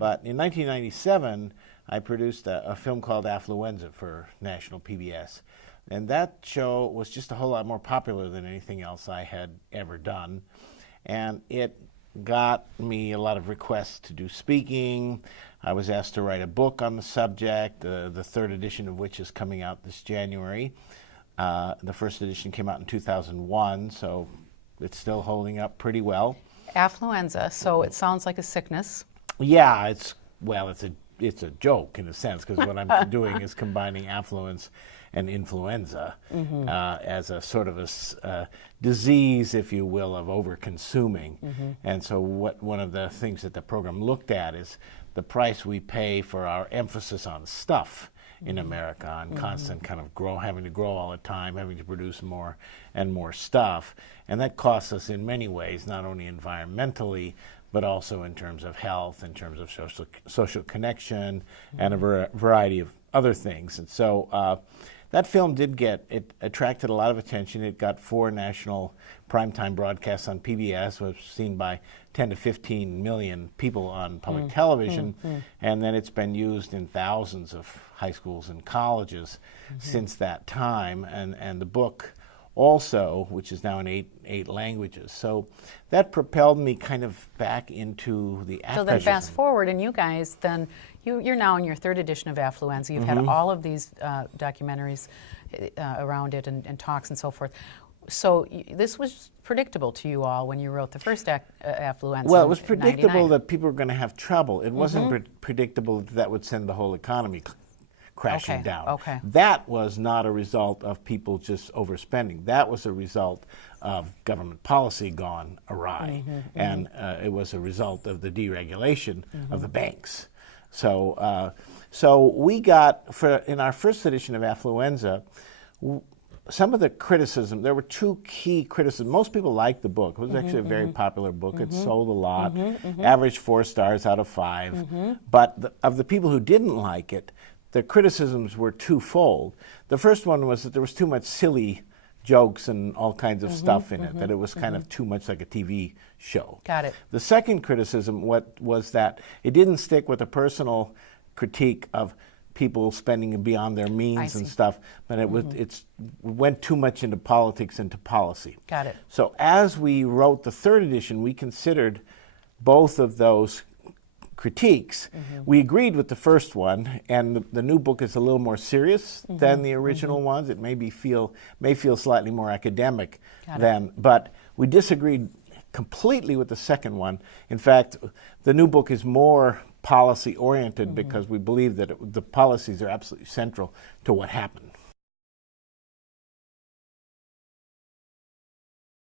But in 1997, I produced a film called Affluenza for National PBS. And that show was just a whole lot more popular than anything else I had ever done. And it got me a lot of requests to do speaking. I was asked to write a book on the subject, the third edition of which is coming out this January. The first edition came out in 2001, so it's still holding up pretty well. Affluenza, so it sounds like a sickness. Yeah, it's a joke in a sense, because what I'm doing is combining affluence and influenza as a sort of a disease, if you will, of over-consuming. And so one of the things that the program looked at is the price we pay for our emphasis on stuff in America, on constant kind of having to grow all the time, having to produce more and more stuff. And that costs us in many ways, not only environmentally, but also in terms of health, in terms of social connection, and a variety of other things. And so that film it attracted a lot of attention. It got 4 national primetime broadcasts on PBS, was seen by 10 to 15 million people on public television, and then it's been used in thousands of high schools and colleges since that time, and the book also, which is now in eight languages. So that propelled me kind of back into the activism. So then fast forward, and you guys, then you're now in your third edition of Affluenza. You've had all of these documentaries around it and talks and so forth. So this was predictable to you all when you wrote the first Affluenza. Well, it was predictable that people were going to have trouble. It wasn't predictable that would send the whole economy crashing down. Okay. That was not a result of people just overspending. That was a result of government policy gone awry, and it was a result of the deregulation of the banks. So, so we got in our first edition of Affluenza. Some of the criticism, there were 2 key criticisms. Most people liked the book. It was actually a very popular book. It sold a lot, averaged 4 stars out of 5. But of the people who didn't like it, the criticisms were twofold. The first one was that there was too much silly jokes and all kinds of stuff in it, that it was kind of too much like a TV show. Got it. The second criticism was that it didn't stick with a personal critique of people spending beyond their means and stuff, but it went too much into politics and to policy. Got it. So as we wrote the third edition, we considered both of those critiques. We agreed with the first one, and the new book is a little more serious than the original ones. It may feel slightly more academic but we disagreed completely with the second one. In fact, the new book is more policy oriented because we believe that the policies are absolutely central to what happened.